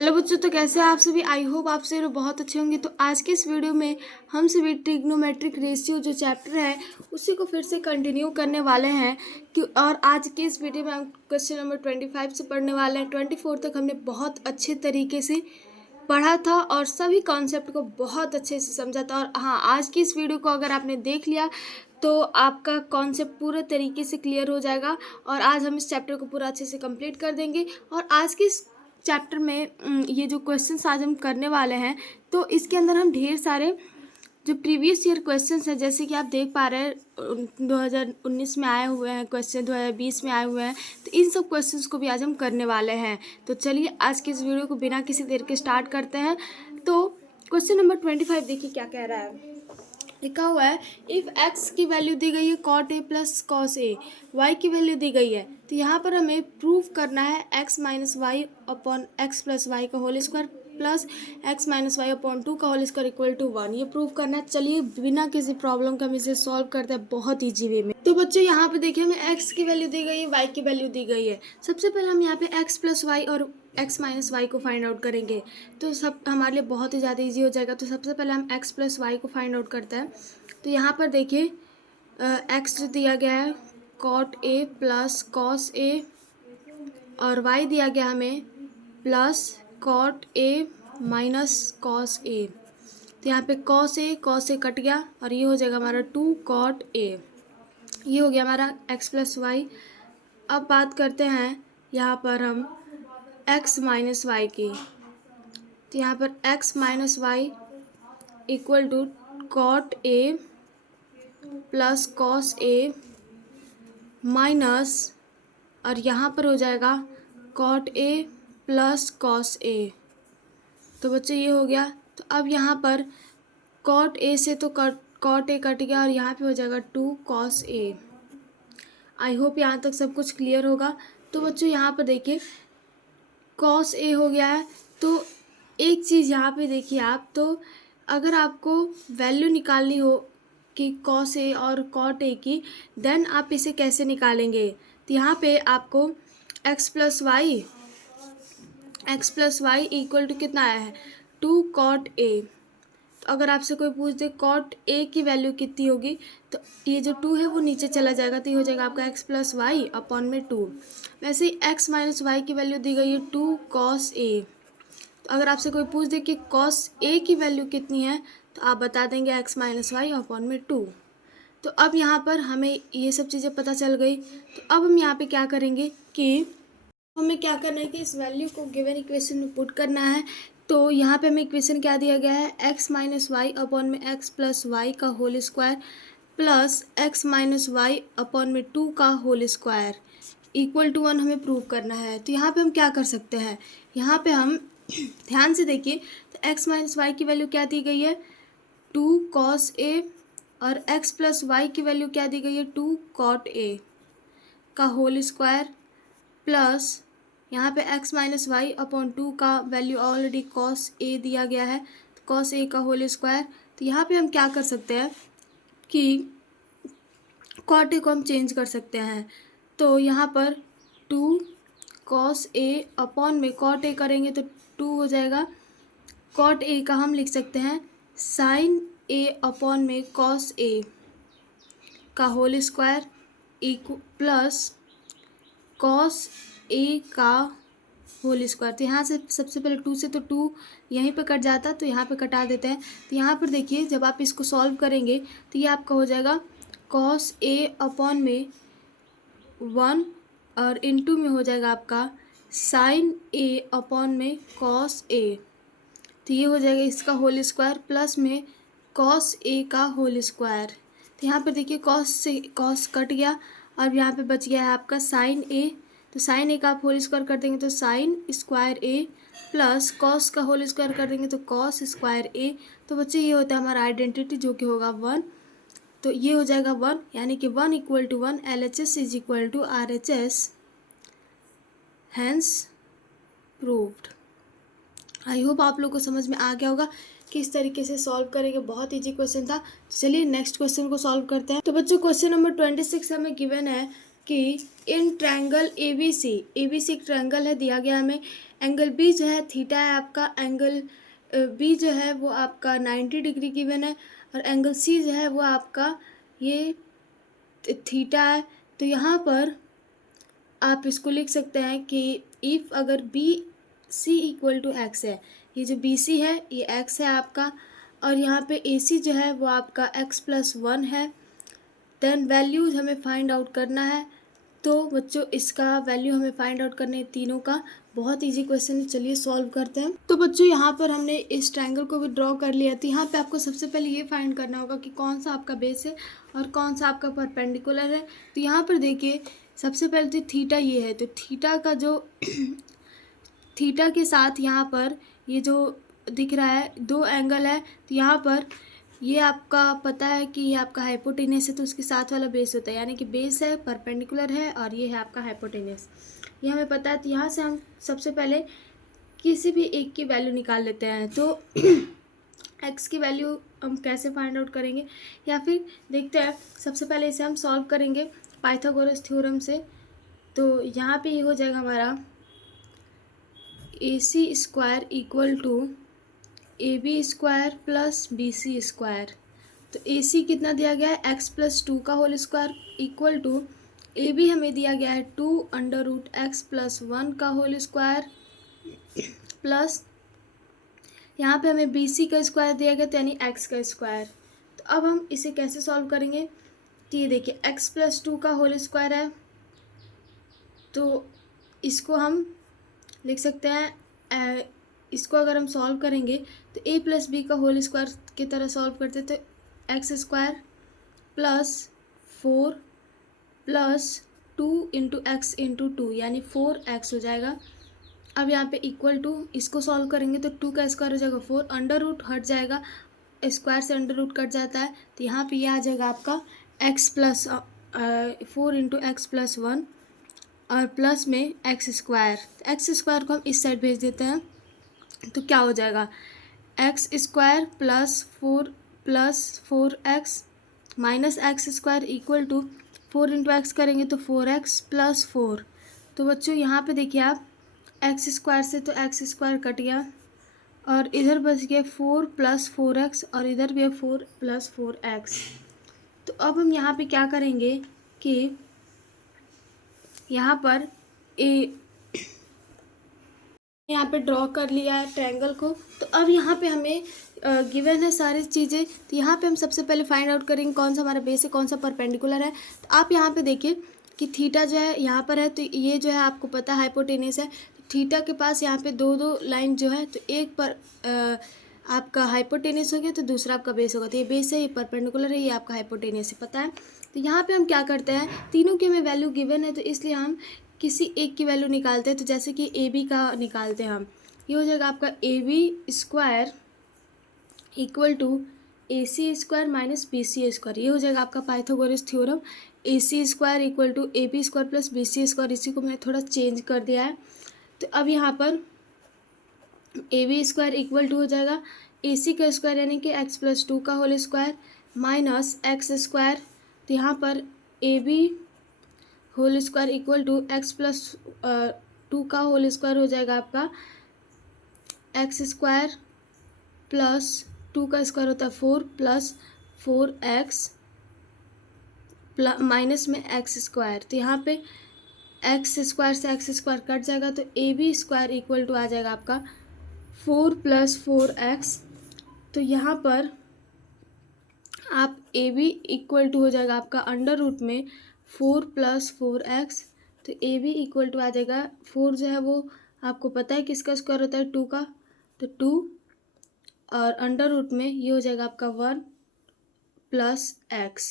Hello बच्चों, तो कैसे हैं आप सभी। आई होप आप सभी लोग बहुत अच्छे होंगे। तो आज के इस वीडियो में हम सभी ट्रिग्नोमेट्रिक रेशियो जो चैप्टर है उसी को फिर से कंटिन्यू करने वाले हैं और आज के इस वीडियो में हम क्वेश्चन नंबर 25 से पढ़ने वाले हैं। 24 तक हमने बहुत अच्छे तरीके से पढ़ा था और सभी कॉन्सेप्ट को बहुत अच्छे से समझा था। और हाँ, आज की इस वीडियो को अगर आपने देख लिया तो आपका कॉन्सेप्ट पूरे तरीके से क्लियर हो जाएगा और आज हम इस चैप्टर को पूरा अच्छे से कंप्लीट कर देंगे। और आज के इस चैप्टर में ये जो क्वेश्चंस आज हम करने वाले हैं तो इसके अंदर हम ढेर सारे जो प्रीवियस ईयर क्वेश्चंस हैं, जैसे कि आप देख पा रहे हैं 2019 में आए हुए हैं क्वेश्चन, 2020 में आए हुए हैं, तो इन सब क्वेश्चंस को भी आज हम करने वाले हैं। तो चलिए आज की इस वीडियो को बिना किसी देर के स्टार्ट करते हैं। तो क्वेश्चन नंबर 25 देखिए क्या कह रहा है। लिखा हुआ है इफ़ x की वैल्यू दी गई है cot a plus cos A, y की वैल्यू दी गई है, तो यहाँ पर हमें प्रूव करना है x minus Y upon X plus Y का whole square plus x minus Y upon 2 का होल स्क्वायर इक्वल टू 1। ये प्रूव करना है। चलिए बिना किसी प्रॉब्लम के हम इसे सॉल्व करते हैं बहुत ईजी वे में। तो बच्चों यहाँ पे देखिए हमें x की वैल्यू दी गई है, y की वैल्यू दी गई है। सबसे पहले हम यहाँ पे x प्लस वाई और x माइनस वाई को फाइंड आउट करेंगे तो सब हमारे लिए बहुत ही ज़्यादा ईजी हो जाएगा। तो सबसे पहले हम x प्लस वाई को फाइंड आउट करते हैं। तो यहाँ पर देखिए x जो दिया गया है cot a plus cos a और y दिया गया हमें plus cot a minus cos a। तो यहाँ पे cos a कट गया और ये हो जाएगा हमारा 2 cot a। ये हो गया हमारा x प्लस वाई। अब बात करते हैं यहाँ पर हम x माइनस वाई की। तो यहाँ पर x minus y equal to cot a plus cos A minus और यहाँ पर हो जाएगा cot A plus cos A. तो बच्चे ये हो गया। तो अब यहाँ पर कॉट ए से तो कॉट ए कट गया और यहाँ पे हो जाएगा 2 कॉस ए। आई होप यहाँ तक सब कुछ क्लियर होगा। तो बच्चों यहाँ पर देखिए कॉस ए हो गया है। तो एक चीज़ यहाँ पे देखिए आप, तो अगर आपको वैल्यू निकालनी हो कि कॉस ए और कॉट ए की, देन आप इसे कैसे निकालेंगे। तो यहाँ पे आपको x plus y equal to कितना आया है 2 कॉट ए। तो अगर आपसे कोई पूछ दे कॉट ए की वैल्यू कितनी होगी तो ये जो 2 है वो नीचे चला जाएगा, तो ये हो जाएगा आपका x प्लस वाई अपॉन में 2। वैसे ही x माइनस वाई की वैल्यू दी गई है 2 कॉस ए। तो अगर आपसे कोई पूछ दे कि कॉस ए की वैल्यू कितनी है तो आप बता देंगे x माइनस वाई अपॉन में 2। तो अब यहाँ पर हमें ये सब चीज़ें पता चल गई। तो अब हम यहाँ पे क्या करेंगे कि हमें क्या करना है कि इस वैल्यू को गिवन इक्वेशन में पुट करना है। तो यहाँ पे हमें इक्वेशन क्या दिया गया है x माइनस वाई अपॉन में x प्लस वाई का whole square plus x minus Y upon में 2 का होल स्क्वायर इक्वल टू 1 हमें प्रूव करना है। तो यहाँ पे हम क्या कर सकते हैं, यहाँ पे हम ध्यान से देखिए। तो x माइनस वाई की वैल्यू क्या दी गई है 2 कॉस ए और x प्लस वाई की वैल्यू क्या दी गई है 2 कॉट ए का होल स्क्वायर प्लस यहाँ पे x माइनस वाई अपॉन 2 का वैल्यू ऑलरेडी कॉस ए दिया गया है, तो कॉस ए का होल स्क्वायर। तो यहाँ पे हम क्या कर सकते हैं कि कॉट ए को हम चेंज कर सकते हैं। तो यहाँ पर 2 कॉस ए अपॉन में कॉट ए करेंगे तो 2 हो जाएगा। कॉट ए का हम लिख सकते हैं साइन ए अपॉन में कॉस ए का होल स्क्वायर प्लस कॉस ए का होल स्क्वायर। तो यहाँ से सबसे पहले 2 से तो 2 यहीं पर कट जाता, तो यहाँ पे कटा देते हैं। तो यहाँ पर देखिए जब आप इसको सॉल्व करेंगे तो ये आपका हो जाएगा कॉस ए अपॉन में 1 और इनटू में हो जाएगा आपका साइन ए अपॉन में कॉस ए। तो ये हो जाएगा इसका होल स्क्वायर प्लस में कॉस ए का होल स्क्वायर। तो यहाँ पर देखिए कॉस से कॉस कट गया और यहाँ पे बच गया है आपका साइन ए। तो साइन ए का आप होल स्क्वायर कर देंगे तो sine square A plus cos का होल स्क्वायर कर देंगे तो कॉस स्क्वायर ए। तो बच्चे ये होता है हमारा आइडेंटिटी जो कि होगा 1। तो ये हो जाएगा 1, यानी कि 1 equal to 1 LHS is equal to RHS, hence proved. I hope आप लोग को समझ में आ गया होगा कि इस तरीके से सॉल्व करेंगे। बहुत इजी क्वेश्चन था। चलिए नेक्स्ट क्वेश्चन को सॉल्व करते हैं। तो बच्चों क्वेश्चन नंबर 26 हमें गिवन है कि in triangle A B C एक ट्रायंगल है दिया गया हमें, एंगल बी जो है थीटा है आपका, एंगल बी जो है वो आपका 90 डिग्री गिवन है, और एंगल सी जो है वो आपका ये थीटा है। तो यहाँ पर आप इसको लिख सकते हैं कि इफ़ अगर B C equal to X है, ये जो बी सी है ये एक्स है आपका, और यहाँ पे ए सी जो है वो आपका एक्स प्लस वन है, देन वैल्यूज हमें फाइंड आउट करना है। तो बच्चों इसका वैल्यू हमें फाइंड आउट करना है तीनों का, बहुत इजी क्वेश्चन है, चलिए सॉल्व करते हैं। तो बच्चों यहाँ पर हमने इस ट्रायंगल को भी ड्रॉ कर लिया। तो यहाँ पे आपको सबसे पहले ये फाइंड करना होगा कि कौन सा आपका बेस है और कौन सा आपका परपेंडिकुलर है। तो यहाँ पर देखिए सबसे पहले तो थीटा ये है, तो थीटा का जो थीटा के साथ यहाँ पर ये जो दिख रहा है दो एंगल है, तो यहाँ पर ये आपका पता है कि ये आपका हाइपोटेनस है, तो उसके साथ वाला बेस होता है, यानी कि बेस है, परपेंडिकुलर है, और ये है आपका हाइपोटेनस, ये हमें पता है। तो यहाँ से हम सबसे पहले किसी भी एक की वैल्यू निकाल लेते हैं। तो एक्स की वैल्यू हम कैसे फाइंड आउट करेंगे, या फिर देखते हैं सबसे पहले इसे हम सॉल्व करेंगे पाइथागोरस थ्योरम से। तो यहाँ पे ये हो जाएगा हमारा A C square equal to A B square plus B C square. तो ए सी कितना दिया गया है, एक्स प्लस टू का whole square equal to A B हमें दिया गया है 2 under root X plus one का होल स्क्वायर, प्लस यहाँ पे हमें बी सी का स्क्वायर दिया गया, तो यानी एक्स का स्क्वायर। तो अब हम इसे कैसे सॉल्व करेंगे, तो ये देखिए एक्स प्लस टू का होल स्क्वायर है, तो इसको हम लिख सकते हैं, इसको अगर हम सॉल्व करेंगे तो ए प्लस बी का होल स्क्वायर की तरह सॉल्व करते, तो x square plus 4 plus 2 into x into 2 यानी 4x हो जाएगा। अब यहाँ पे इक्वल टू इसको सॉल्व करेंगे तो 2 का स्क्वायर हो जाएगा 4, अंडर रूट हट जाएगा, स्क्वायर से अंडर रूट कट जाता है, तो यहाँ पे ये आ जाएगा आपका x plus 4 into x plus one, और प्लस में एक्स स्क्वायर, एक्स स्क्वायर को हम इस साइड भेज देते हैं, तो क्या हो जाएगा x square plus four x minus x square equal to 4 into x करेंगे तो 4x प्लस 4। तो बच्चों यहाँ पे देखिए आप एक्स स्क्वायर से तो एक्स स्क्वायर कट गया, और इधर बच गया 4 प्लस 4x, और इधर भी है 4 प्लस 4x। तो अब हम यहाँ पे क्या करेंगे कि यहाँ पर यहाँ पे ड्रॉ कर लिया है ट्रायंगल को। तो अब यहाँ पे हमें गिवन है सारी चीज़ें, तो यहाँ पे हम सबसे पहले फाइंड आउट करेंगे कौन सा हमारा बेस है, कौन सा परपेंडिकुलर है। तो आप यहाँ पे देखिए कि थीटा जो है यहाँ पर है, तो ये जो है आपको पता है हाइपोटेनस है, तो थीटा के पास यहाँ पे दो दो लाइन जो है, तो एक पर आपका हाइपोटेनस हो गया, तो दूसरा आपका बेस होगा, तो ये बेस है, ये परपेंडिकुलर है, ये आपका हाइपोटेनस है, पता है। तो यहाँ पे हम क्या करते हैं, तीनों की हमें वैल्यू गिवन है, तो इसलिए हम किसी एक की वैल्यू निकालते हैं। तो जैसे कि ए बी का निकालते हैं हम, ये हो जाएगा आपका A B square equal to A C square minus B C square, ये हो जाएगा आपका Pythagoras theorem. A C square equal to A B square plus B C square, इसी को मैंने थोड़ा चेंज कर दिया है। तो अब यहाँ पर A B square equal to हो जाएगा ए सी का स्क्वायर यानी कि एक्स प्लस टू का whole square minus x square, तो यहाँ पर A B whole square equal to x plus 2 का होल स्क्वायर हो जाएगा आपका एक्स स्क्वायर प्लस 2 का स्क्वायर होता है 4 प्लस 4x माइनस में एक्स स्क्वायर, तो यहाँ पे एक्स स्क्वायर से एक्स स्क्वायर कट जाएगा, तो A B square equal to आ जाएगा आपका 4 प्लस 4x। तो यहाँ पर आप ए बी इक्वल टू हो जाएगा आपका अंडर रूट में 4 प्लस 4x, तो ए बी इक्वल टू आ जाएगा 4 जो है वो आपको पता है किसका स्क्वायर होता है 2 का, तो 2 और अंडर रूट में ये हो जाएगा आपका 1 प्लस x,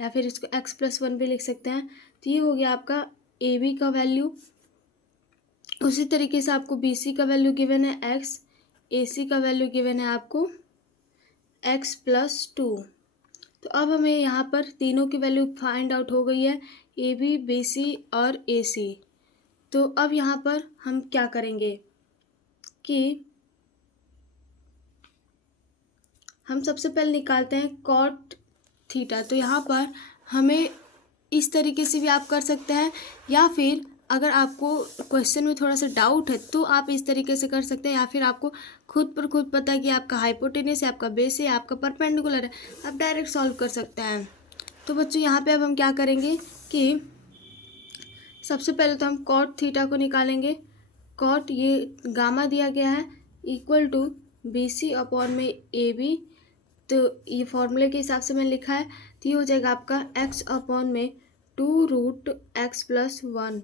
या फिर इसको x प्लस 1 भी लिख सकते हैं। तो ये हो गया आपका ए बी का वैल्यू। उसी तरीके से आपको बी सी का वैल्यू गिवन है x, ए सी का वैल्यू गिवन है आपको x प्लस 2। तो अब हमें यहाँ पर तीनों की वैल्यू फाइंड आउट हो गई है, ए बी बी सी और ए सी। तो अब यहाँ पर हम क्या करेंगे कि हम सबसे पहले निकालते हैं कॉट थीटा। तो यहाँ पर हमें इस तरीके से भी आप कर सकते हैं, या फिर अगर आपको क्वेश्चन में थोड़ा सा डाउट है तो आप इस तरीके से कर सकते हैं, या फिर आपको खुद पर खुद पता है कि आपका हाइपोटेनस है, आपका बेस है, आपका परपेंडिकुलर है, आप डायरेक्ट सॉल्व कर सकते हैं। तो बच्चों यहाँ पे अब हम क्या करेंगे कि सबसे पहले तो हम कॉट थीटा को निकालेंगे। कॉट ये गामा दिया गया है equal to B C upon में ए बी, तो ये फॉर्मूले के हिसाब से मैंने लिखा है, तो ये हो जाएगा आपका x अपॉन में 2√x प्लस 1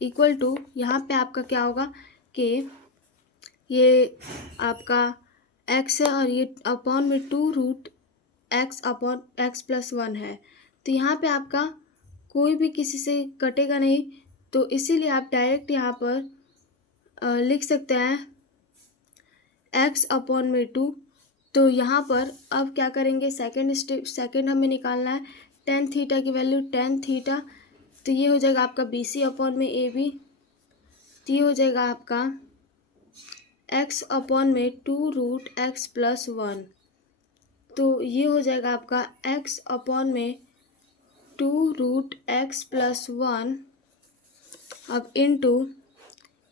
इक्वल टू, यहाँ पे आपका क्या होगा कि ये आपका x है और ये अपॉन में 2√x अपॉन x प्लस 1 है, तो यहाँ पे आपका कोई भी किसी से कटेगा नहीं, तो इसीलिए आप डायरेक्ट यहाँ पर लिख सकते हैं x अपॉन में 2। तो यहाँ पर अब क्या करेंगे, सेकेंड हमें निकालना है tan थीटा की वैल्यू, tan थीटा, तो ये हो जाएगा आपका बी सी अपॉन में ए बी, तो ये हो जाएगा आपका x अपॉन में 2√x प्लस 1, तो ये हो जाएगा आपका x अपॉन में 2√x प्लस 1। अब इनटू,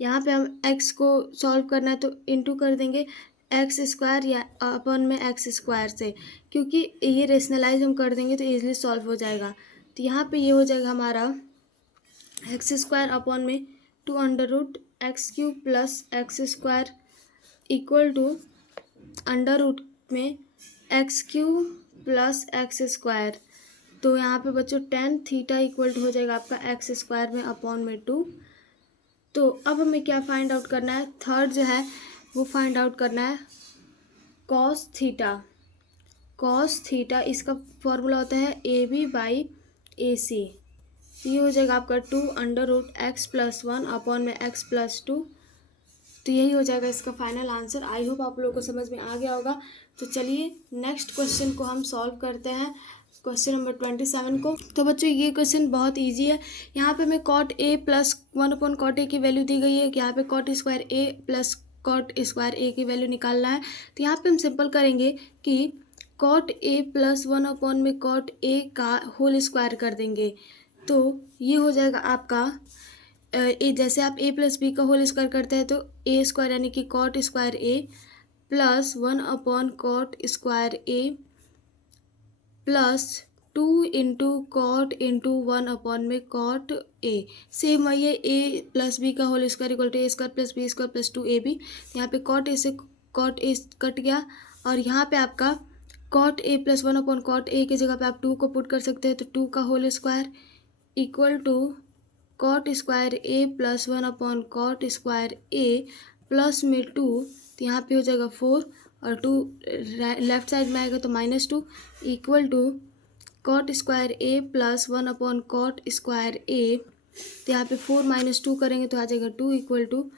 यहाँ पे हम x को सॉल्व करना है तो इनटू कर देंगे एक्स स्क्वायर या अपन में एक्स स्क्वायर से, क्योंकि ये रेशनलाइज हम कर देंगे तो ईजिली सॉल्व हो जाएगा। तो यहाँ पे ये हो जाएगा हमारा एक्स स्क्वायर अपॉन में 2√x³ plus x square equal to under root में x³ प्लस एक्स स्क्वायर। तो यहाँ पे बच्चों tan थीटा इक्वल टू हो जाएगा आपका एक्स स्क्वायर में अपॉन में 2। तो अब हमें क्या फाइंड आउट करना है, थर्ड जो है वो फाइंड आउट करना है कॉस थीटा। कॉस थीटा इसका फॉर्मूला होता है ए बी बाई ए सी, ये हो जाएगा आपका 2√x प्लस 1 अपॉन में x प्लस 2। तो यही हो जाएगा इसका फाइनल आंसर। आई होप आप लोगों को समझ में आ गया होगा। तो चलिए नेक्स्ट क्वेश्चन को हम सॉल्व करते हैं, क्वेश्चन नंबर 27 को। तो बच्चों ये क्वेश्चन बहुत इजी है। यहाँ पे हमें कॉट ए प्लस 1/कॉट ए की वैल्यू दी गई है कि यहाँ पे cot square A plus cot square ए की वैल्यू निकालना है। तो यहाँ पे हम सिंपल करेंगे कि कॉट ए प्लस 1 में कॉट ए का होल स्क्वायर कर देंगे, तो ये हो जाएगा आपका ए, जैसे आप ए प्लस बी का होल स्क्वायर करते हैं तो ए स्क्वायर यानी कि कॉट स्क्वायर ए प्लस 1/कॉट square A plus 2 into cot into 1 में कॉट ए। सेम वही है, ए प्लस बी का whole square equal to A square plus B square plus 2ab। यहाँ पे कॉट ए से कॉट ए कट गया, और यहाँ पे आपका कॉट ए प्लस 1/कॉट ए की जगह पे आप 2 को पुट कर सकते हैं, तो 2 का whole square equal to cot square A plus 1/कॉट स्क्वायर ए प्लस में 2, तो यहाँ पे हो जाएगा 4 और 2 लेफ्ट साइड में आएगा तो -2 equal to cot square A plus 1/कॉट स्क्वायर ए, तो यहाँ पे 4 - 2 करेंगे तो आ जाएगा 2 equal to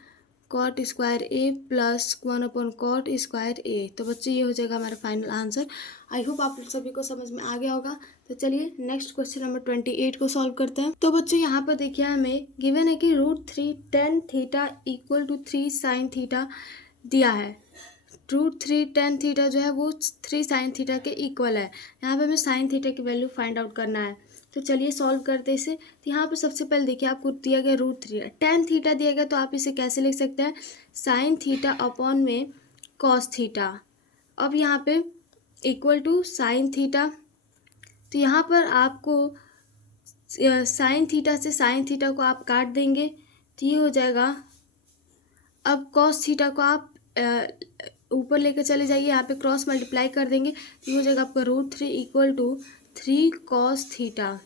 cot square A plus 1/कॉट स्क्वायर ए। तो बच्चे ये हो जाएगा हमारा फाइनल आंसर। आई होप आप सभी को समझ में आ गया होगा। तो चलिए नेक्स्ट क्वेश्चन नंबर 28 को सॉल्व करते हैं। तो बच्चों यहाँ पर देखिए हमें गिवन है कि √3 tan theta equal to 3 sin theta दिया है। √3 tan थीटा जो है वो 3 sin थीटा के इक्वल है। यहाँ पे हमें sin थीटा की वैल्यू फाइंड आउट करना है। तो चलिए सॉल्व करते हैं इसे। तो यहाँ पे सबसे पहले देखिए आपको दिया गया √3 tan थीटा दिया गया, तो आप इसे कैसे लिख सकते हैं, sin थीटा अपॉन में cos थीटा। अब यहाँ पे इक्वल टू sin थीटा, तो यहाँ पर आपको sin थीटा से sin थीटा को आप काट देंगे, तो ये हो जाएगा। अब cos थीटा को आप ऊपर लेकर चले जाइए, यहाँ पे क्रॉस मल्टीप्लाई कर देंगे, तो हो जाएगा आपका √3 इक्वल टू 3 cos थीटा।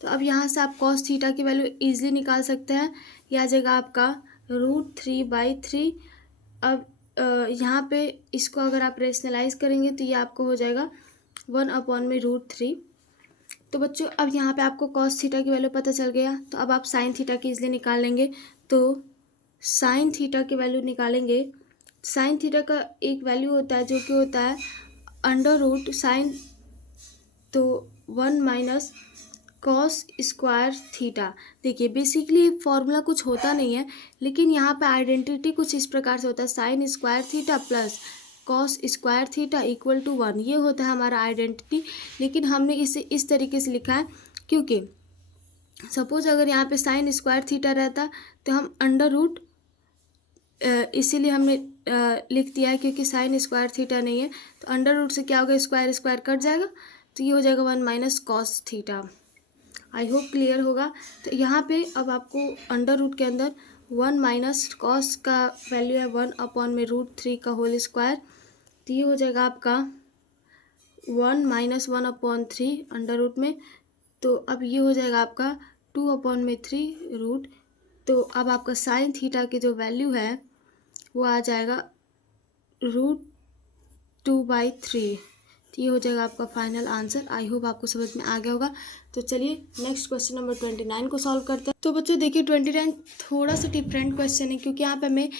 तो अब यहाँ से आप cos थीटा की वैल्यू इजीली निकाल सकते हैं, यह आ जाएगा आपका √3/3। अब यहाँ पे इसको अगर आप रेशनलाइज करेंगे तो ये आपको हो जाएगा 1/√3। तो बच्चों अब यहाँ पे आपको cos थीटा की वैल्यू पता चल गया, तो अब आप sin थीटा की इजीली निकाल लेंगे। तो sin थीटा की वैल्यू निकालेंगे, साइन थीटा का एक वैल्यू होता है जो कि होता है अंडर रूट साइन, तो 1 माइनस कॉस स्क्वायर थीटा। देखिए बेसिकली फॉर्मूला कुछ होता नहीं है, लेकिन यहाँ पे आइडेंटिटी कुछ इस प्रकार से होता है, sine square theta plus cos square theta equal to 1, ये होता है हमारा आइडेंटिटी। लेकिन हमने इसे इस तरीके से लिखा है क्योंकि सपोज अगर यहाँ पे साइन स्क्वायर थीटा रहता तो हम अंडर रूट, इसीलिए हमने लिख दिया है क्योंकि साइन स्क्वायर थीटा नहीं है, तो अंडर रूट से क्या होगा, स्क्वायर स्क्वायर कट जाएगा, तो ये हो जाएगा 1 minus cos theta. I hope clear होगा। तो यहाँ पे अब आपको अंडर रूट के अंदर 1 माइनस कॉस का वैल्यू है 1 अपॉन में √3 का होल स्क्वायर, तो ये हो जाएगा आपका 1 माइनस 1 अपॉन 3 अंडर रूट में, तो अब ये हो जाएगा आपका 2 अपॉन में 3 रूट। तो अब आपका साइन थीटा की जो वैल्यू है वो आ जाएगा √2/3। तो ये हो जाएगा आपका फाइनल आंसर। आई होप आपको समझ में आ गया होगा। तो चलिए नेक्स्ट क्वेश्चन नंबर 29 को सॉल्व करते हैं। तो बच्चों देखिए 29 थोड़ा सा डिफरेंट क्वेश्चन है, क्योंकि यहाँ पे हमें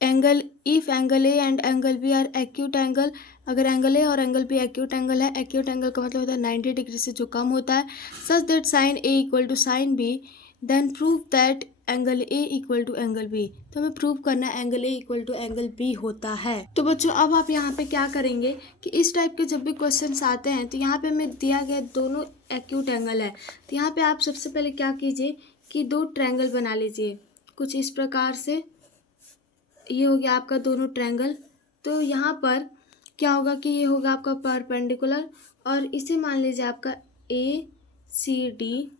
angle, if angle A and angle B are acute angle, अगर एंगल ए और एंगल बी एक्यूट एंगल है, एक्यूट एंगल का मतलब होता है 90 डिग्री से जो कम होता है, such that sine A equal to sine B, then prove that angle A equal to angle B. तो हमें प्रूव करना है angle A equal to angle B होता है। तो बच्चों अब आप यहाँ पे क्या करेंगे कि इस टाइप के जब भी क्वेश्चंस आते हैं तो यहाँ पे हमें दिया गया दोनों एक्यूट एंगल है, तो यहाँ पे आप सबसे पहले क्या कीजिए कि 2 ट्रायंगल बना लीजिए कुछ इस प्रकार से। ये हो गया आपका दोनों ट्रायंगल। तो यहाँ पर क्या होगा कि ये होगा आपका परपेंडिकुलर, और इसे मान लीजिए आपका ACD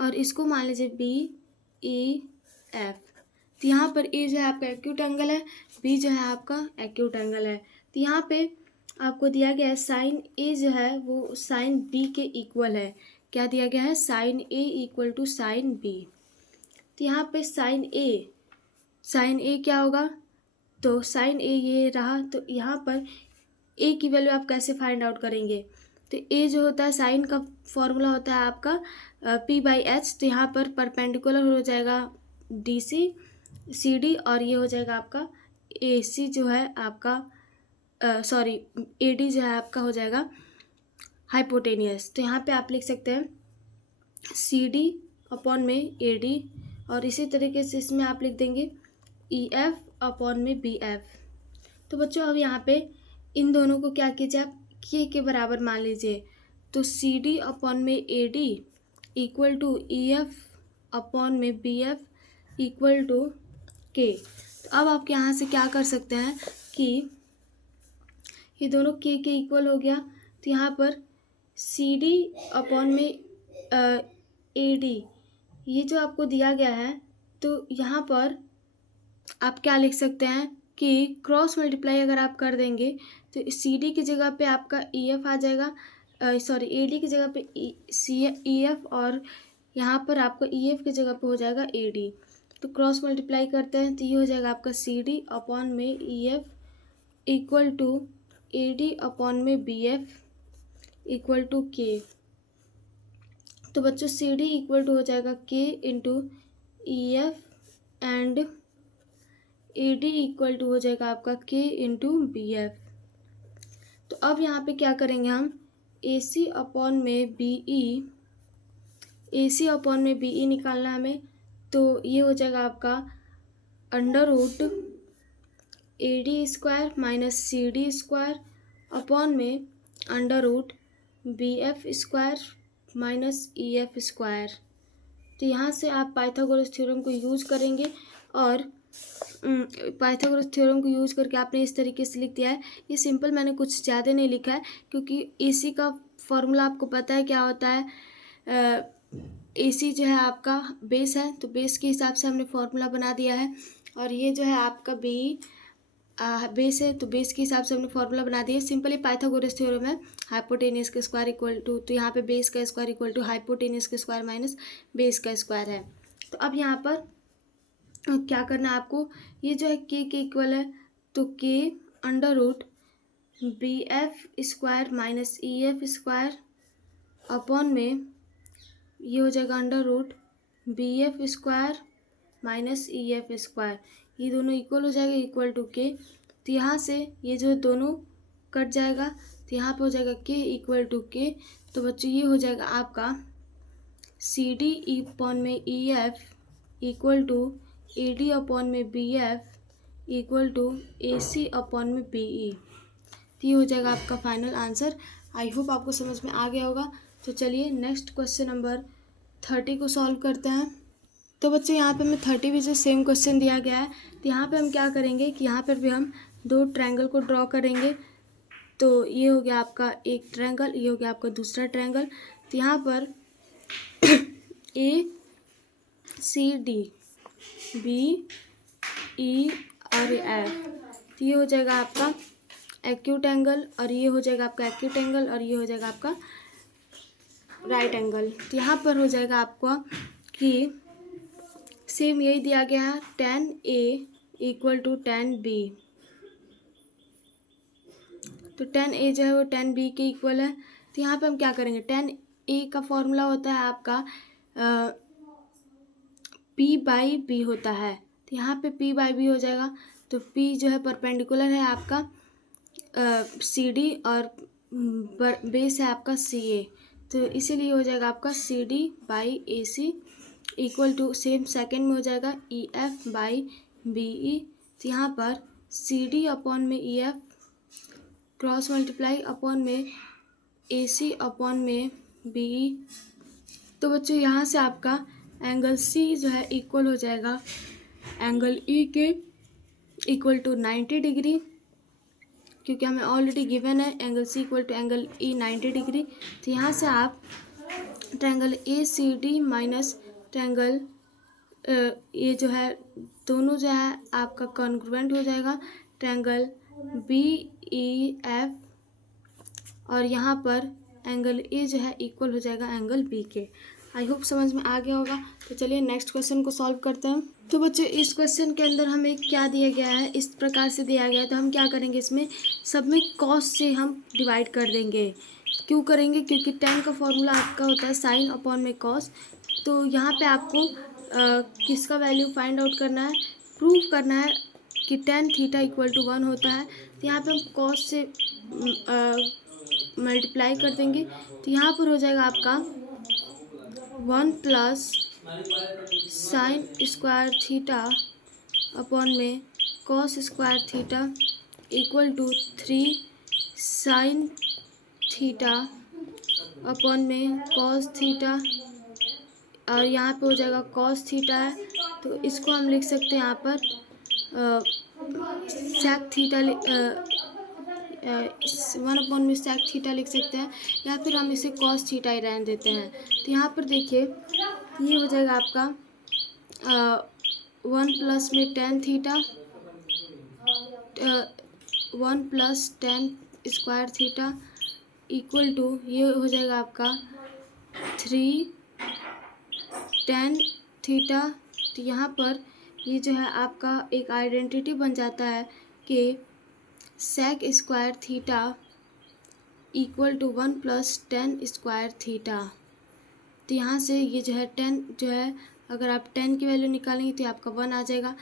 और इसको मान लीजिए BEF। तो यहाँ पर ए जो है आपका एक्यूट एंगल है, बी जो है आपका एक्यूट एंगल है। तो यहाँ पे आपको दिया गया है साइन ए जो है वो साइन बी के इक्वल है। क्या दिया गया है, sine A equal to sine B. तो यहाँ पे साइन ए क्या होगा, तो साइन ए ये रहा। तो यहाँ पर ए की वैल्यू आप कैसे फाइंड आउट करेंगे, तो ए जो होता है साइन का फॉर्मूला होता है आपका P/H। तो यहाँ पर परपेंडिकुलर हो जाएगा DC CD, और ये हो जाएगा आपका AC जो है आपका सॉरी AD जो है आपका हो जाएगा हाइपोटेनियस। तो यहाँ पे आप लिख सकते हैं CD अपॉन में AD, और इसी तरीके से इसमें आप लिख देंगे EF अपॉन में BF। तो बच्चों अब यहाँ पे इन दोनों को क्या कीजिए, आप के बराबर मान लीजिए। तो CD अपॉन में AD equal to EF upon में BF इक्वल टू K। तो अब आप यहाँ से क्या कर सकते हैं कि ये दोनों K के इक्वल हो गया, तो यहाँ पर CD अपॉन में AD ये जो आपको दिया गया है, तो यहाँ पर आप क्या लिख सकते हैं कि क्रॉस मल्टीप्लाई अगर आप कर देंगे तो CD की जगह पे आपका EF आ जाएगा, सॉरी AD की जगह पे EF, और यहाँ पर आपका EF की जगह पे हो जाएगा AD। तो क्रॉस मल्टीप्लाई करते हैं तो ये हो जाएगा आपका CD अपॉन में EF equal to AD upon में BF इक्वल टू K। तो बच्चों CD इक्वल टू हो जाएगा K into EF and AD equal to हो जाएगा आपका K इंटू BF। तो अब यहाँ पे क्या करेंगे हम, AC अपॉन में BE निकालना है हमें। तो ये हो जाएगा आपका under root AD square minus CD square upon में under root BF square minus EF square. तो यहाँ से आप पाइथागोरस थ्योरम को यूज करेंगे, और पाइथागोरस थ्योरम को यूज़ करके आपने इस तरीके से लिख दिया है। ये सिंपल मैंने कुछ ज़्यादा नहीं लिखा है, क्योंकि AC का फॉर्मूला आपको पता है क्या होता है। AC जो है आपका बेस है, तो बेस के हिसाब से हमने फॉर्मूला बना दिया है, और ये जो है आपका बेस है, तो बेस के हिसाब से हमने फॉर्मूला बना दिया है। सिंपली पाइथागोरस थ्योरम है हाइपोटेनियस का स्क्वायर इक्वल टू, तो यहाँ पे बेस का स्क्वायर इक्वल टू हाइपोटेनियस का स्क्वायर माइनस बेस का स्क्वायर है। तो अब यहाँ पर क्या करना है आपको, ये जो है K के इक्वल है, तो K under root BF square minus EF square upon में ये हो जाएगा under root BF square minus EF square. ये दोनों इक्वल हो जाएगा इक्वल टू K। तो यहाँ से ये जो दोनों कट जाएगा, तो यहाँ पे हो जाएगा K इक्वल टू K। तो बच्चों ये हो जाएगा आपका CD अपॉन में EF equal to AD upon में BF equal to AC upon में BE। तो ये हो जाएगा आपका फाइनल आंसर। आई होप आपको समझ में आ गया होगा। तो चलिए नेक्स्ट क्वेश्चन नंबर 30 को सॉल्व करते हैं। तो बच्चों यहाँ पे हमें 30 भी जो सेम क्वेश्चन दिया गया है, तो यहाँ पे हम क्या करेंगे कि यहाँ पर भी हम दो ट्रायंगल को ड्रॉ करेंगे। तो ये हो गया आपका एक ट्रायंगल, ये हो गया आपका दूसरा ट्रायंगल। तो यहाँ पर ACD, BE और F, तो ये हो जाएगा आपका एक्यूट एंगल, और ये हो जाएगा आपका एक्यूट एंगल, और ये हो जाएगा आपका राइट एंगल। तो यहाँ पर हो जाएगा आपका कि सेम यही दिया गया है, tan A equal to tan B। तो tan A जो है वो tan B के इक्वल है। तो यहाँ पे हम क्या करेंगे, tan A का फॉर्मूला होता है आपका P/B होता है। तो यहाँ पे P/B हो जाएगा। तो P जो है परपेंडिकुलर है आपका CD, और बेस है आपका CA। तो इसीलिए हो जाएगा आपका CD/AC equal to same second में हो जाएगा EF/BE। तो यहाँ पर CD अपॉन में EF क्रॉस मल्टीप्लाई अपॉन में AC अपॉन में BE। तो बच्चों यहाँ से आपका एंगल C जो है इक्वल हो जाएगा एंगल E के इक्वल टू 90 डिग्री, क्योंकि हमें ऑलरेडी गिवन है angle C equal to angle E 90 degree. तो यहाँ से आप ट्रायंगल ACD माइनस ट्रायंगल ये जो है दोनों जो है आपका कॉन्ग्रुएंट हो जाएगा ट्रायंगल BEF, और यहाँ पर एंगल A जो है इक्वल हो जाएगा एंगल B के। आई होप समझ में आ गया होगा। तो चलिए नेक्स्ट क्वेश्चन को सॉल्व करते हैं। तो बच्चों इस क्वेश्चन के अंदर हमें क्या दिया गया है, इस प्रकार से दिया गया है। तो हम क्या करेंगे, इसमें सब में कॉस से हम डिवाइड कर देंगे। क्यों करेंगे, क्योंकि tan का फॉर्मूला आपका होता है साइन अपॉन में कॉस। तो यहाँ पे आपको किसका वैल्यू फाइंड आउट करना है, प्रूव करना है कि tan थीटा इक्वल टू 1 होता है। तो यहाँ पे हम कॉस से मल्टीप्लाई कर देंगे। तो यहाँ पर हो जाएगा आपका 1 plus sine square theta upon में cos square theta equal to 3 sine theta upon में कॉस थीटा, और यहाँ पे हो जाएगा कॉस थीटा है। तो इसको हम लिख सकते हैं यहाँ पर सेक थीटा, 1 अपॉन में सेक थीटा लिख सकते हैं, या फिर हम इसे कॉस थीटा ही रहने देते हैं। तो यहाँ पर देखिए ये हो जाएगा आपका 1 प्लस में tan theta, 1 plus tan square theta equal to ये हो जाएगा आपका 3 tan थीटा। तो यहाँ पर ये जो है आपका एक आइडेंटिटी बन जाता है कि sec square theta equal to 1 plus tan square theta. तो यहाँ से ये जो है 10 जो है, अगर आप 10 की वैल्यू निकालेंगे तो आपका 1 आ जाएगा।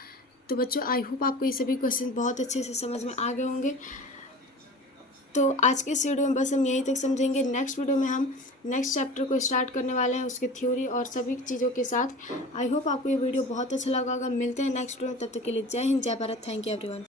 तो बच्चों आई होप आपको ये सभी क्वेश्चन बहुत अच्छे से समझ में आ गए होंगे। तो आज के इस वीडियो में बस हम यहीं तक समझेंगे। नेक्स्ट वीडियो में हम नेक्स्ट चैप्टर को स्टार्ट करने वाले हैं, उसके थ्योरी और सभी चीज़ों के साथ। आई होप आपको ये वीडियो बहुत अच्छा लगा होगा। मिलते हैं नेक्स्ट वीडियो में, तब तक के लिए जय हिंद, जय भारत। Thank you everyone.